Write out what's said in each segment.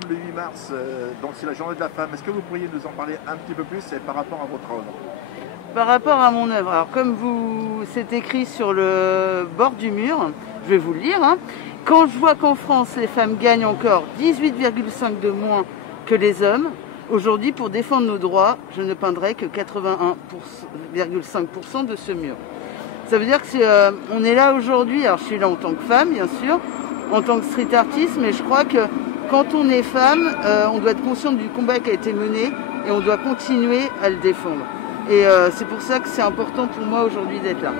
tombe le 8 mars, donc c'est la journée de la femme. Est-ce que vous pourriez nous en parler un petit peu plus par rapport à votre œuvre? Par rapport à mon œuvre, alors comme c'est écrit sur le bord du mur, je vais vous le lire, hein. Quand je vois qu'en France, les femmes gagnent encore 18,5 de moins que les hommes, aujourd'hui, pour défendre nos droits, je ne peindrai que 81,5% de ce mur. Ça veut dire que on est là aujourd'hui, alors je suis là en tant que femme, bien sûr, en tant que street artiste, mais je crois que quand on est femme, on doit être conscient du combat qui a été mené et on doit continuer à le défendre. Et c'est pour ça que c'est important pour moi aujourd'hui d'être là.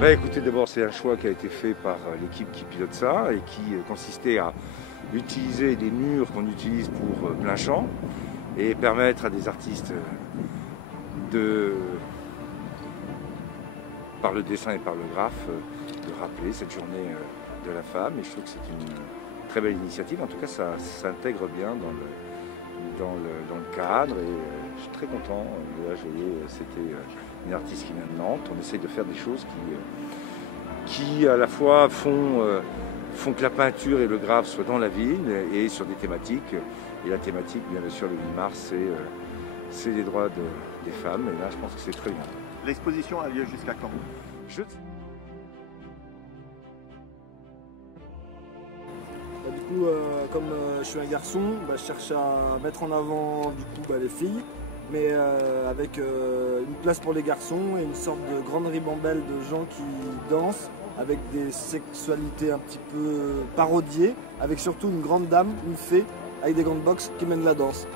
Bah, écoutez, d'abord c'est un choix qui a été fait par l'équipe qui pilote ça et qui consistait à utiliser des murs qu'on utilise pour plein champ et permettre à des artistes par le dessin et par le graphe, de rappeler cette journée de la femme. Et je trouve que c'est une très belle initiative. En tout cas, ça s'intègre bien dans le cadre et je suis très content. Là, je voyais, c'était une artiste qui vient de Nantes. On essaye de faire des choses qui à la fois font que la peinture et le graphe soient dans la ville et sur des thématiques. Et la thématique, bien sûr, le 8 mars, c'est les droits des femmes. Et là, je pense que c'est très bien. L'exposition a lieu jusqu'à quand? Du coup, comme je suis un garçon, je cherche à mettre en avant les filles, mais avec une place pour les garçons et une sorte de grande ribambelle de gens qui dansent avec des sexualités un petit peu parodiées, avec surtout une grande dame, une fée, avec des grandes boxes qui mènent la danse.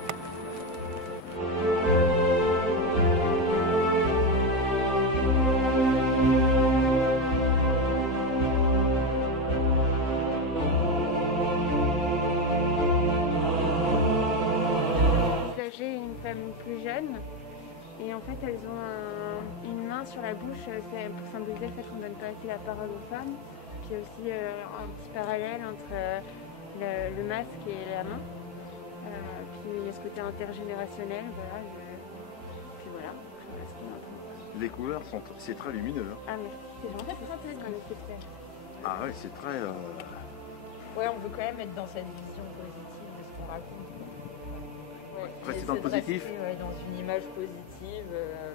Une femme plus jeune et en fait elles ont une main sur la bouche pour symboliser le fait qu'on ne donne pas assez la parole aux femmes. Puis il y a aussi un petit parallèle entre le masque et la main. Puis il y a ce côté intergénérationnel, voilà. Puis voilà, ce qu'on entend. Les couleurs c'est très lumineux. Hein. Ah mais c'est gentil quand on essaie de faire. Ah ouais, c'est très... Ouais, on veut quand même être dans cette vision positive de ce qu'on raconte. Rester dans le positif, dans une image positive,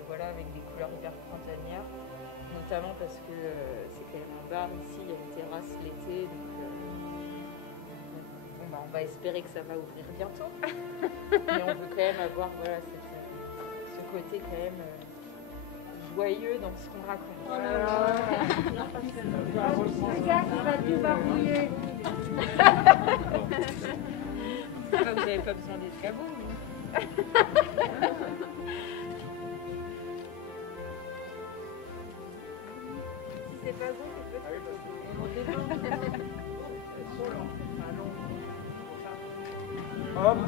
voilà, avec des couleurs hyper printanières, notamment parce que c'est quand même un bar ici, il y a une terrasse l'été, donc on va espérer que ça va ouvrir bientôt. Mais on veut quand même avoir ce côté quand même joyeux dans ce qu'on raconte. Regarde, il va tout barbouiller. Vous n'avez pas besoin d'escabeau. Si c'est pas bon, c'est peut-être. Hop.